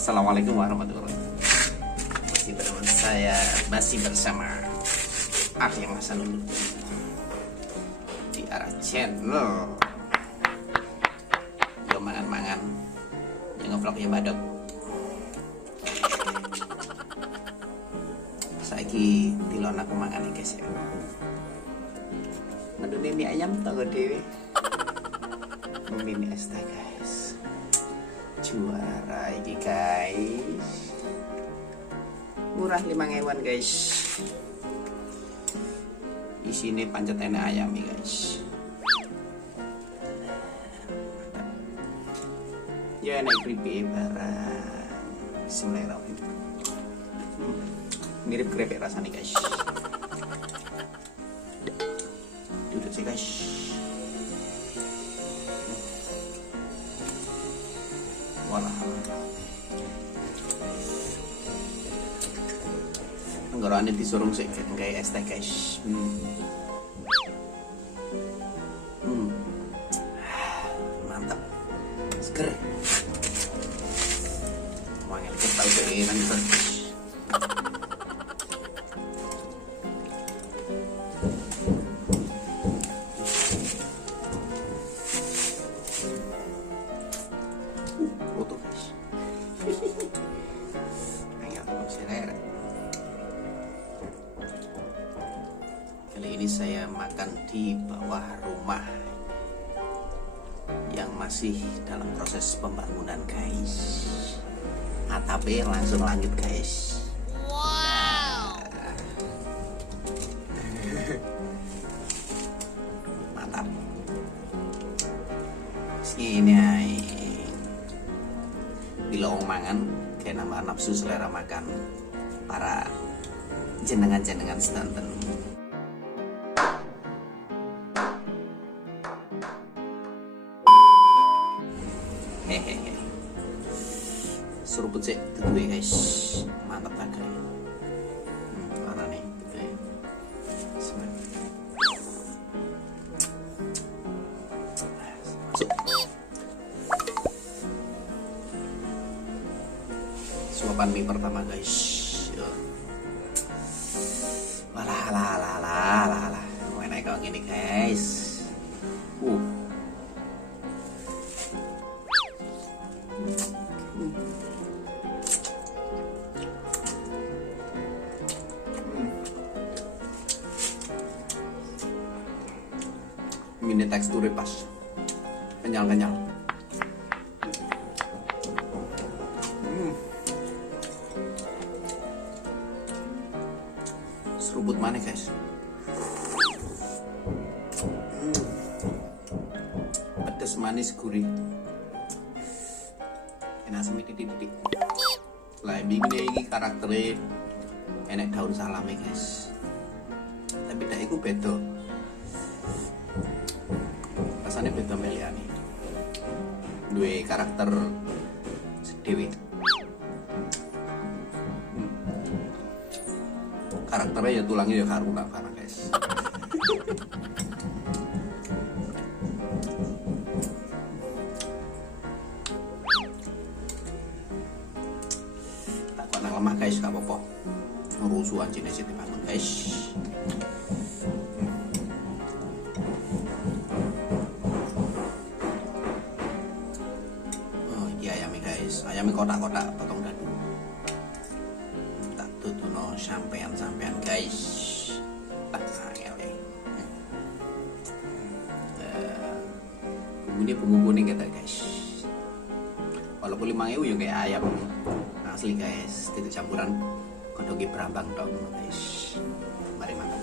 Assalamualaikum warahmatullahi wabarakatuh. Masih bersama Arya Hasanul di arah channel yo mangan-mangan yang ngevlog ya badok. Saiki dilon aku mangan guys ya. Ngedune mie ayam tanggo dhewe. Mie es teh guys. Juara ini guys, murah 5.000-an guys. Di sini pancetene ayam nih guys. Ya naik keripik barang. Bismillahirrahmanirrahim. Mirip keripik rasanya guys. Duduk sih guys. Walah, tenggorokannya disuruh sih kayak es teh guys. Mantap, seger. Wangi kita udah enak. Foto guys. Ayo selera. Kali ini saya makan di bawah rumah yang masih dalam proses pembangunan guys. Atapnya langsung langit guys. Wow. Mantap. Sini ay. Bila mangan kayak nambah nafsu selera makan para jenengan-jenengan sedanten. Hehehe. Seruput sih tentu ya guys. Mantap tak guys. Parah nih. Suapan mie pertama guys. Walah. Mau naik kayak gini guys. Mini teksturnya pas. Kenyal. Seruput mana guys? Pedas manis gurih. Enak semi titik-titik. Lah ini karakternya enak daun salami guys. Tapi dak iku beda. Rasanya beda meliani. Duwe karakter dewi. Karakternya ya tulangnya ya karuna guys. Tak kuat nang lemah guys, gak apa-apa. Ngerusuhan jenis itu bangun guys. Oh iya ayamnya guys, ayamnya kotak-kotak potong dadu. Tutuno sampean guys. Bumbunya bumbu kuning kita guys. Walaupun 5.000 ya kayak ayam asli guys. Tidak campuran kodogi berambang dong guys. Mari makan.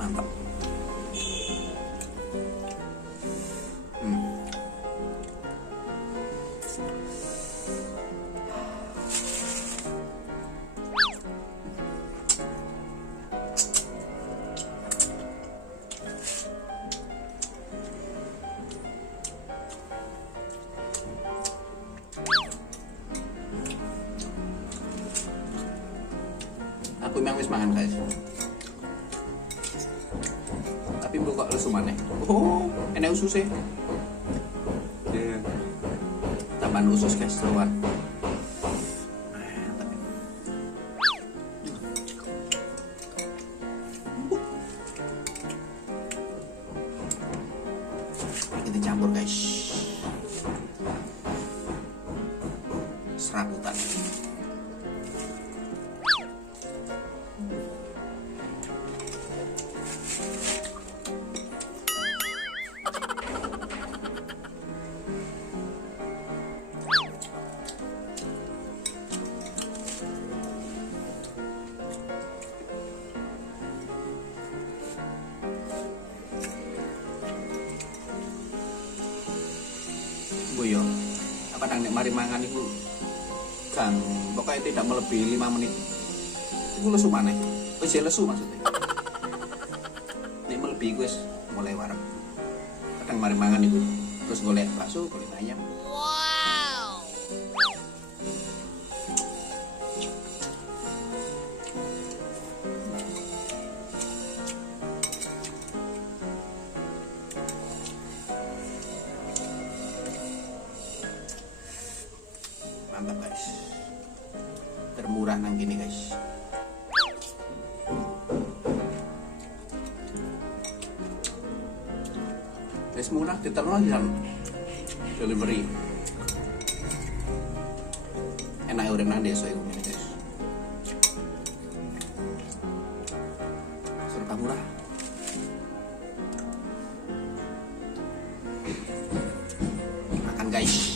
Mantap. Aku memang wis mangan guys. kok lesu maneh. Oh, enek ususnya. Tambahan usus guys, seruan. Kita campur guys. Serabutan. Yo, apa nang nek mari mangan iku kan pokoknya tidak melebihi 5 menit. Iku lesu maneh. Wis lesu maksudnya. Nek melebihi wis mulai warep. Kadang mari mangan iku terus golek bakso, golek ayam. Wow. Mantap guys, termurah nang gini guys. Guys murah diterno jam delivery. Enak urip nang desa iku guys. Serba murah. Makan guys.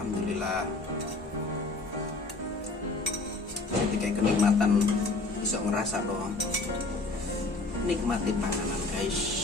Alhamdulillah, jadi kayak kenikmatan bisa ngerasa loh, nikmatin panganan guys.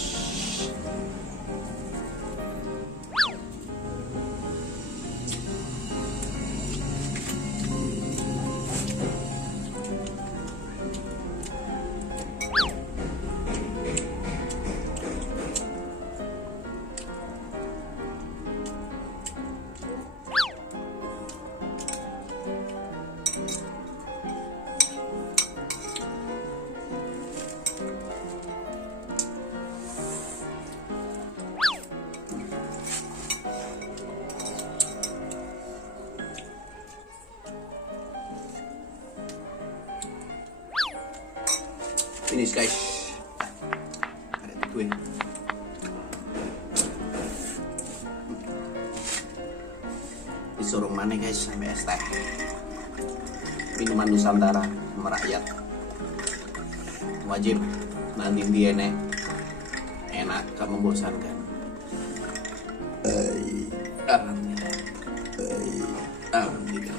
Finish guys, ada gue disuruh mana guys sampai es teh, minuman Nusantara merakyat wajib nanti dia enak gak membosankan. Alhamdulillah. Alhamdulillah.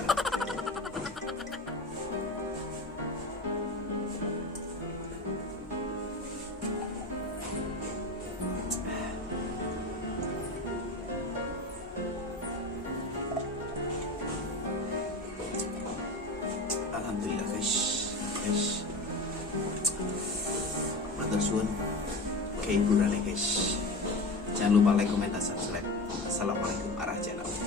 Alhamdulillah guys, matur suwun kehiburan guys. Jangan lupa like, comment, dan subscribe. Assalamualaikum warahmatullahi wabarakatuh.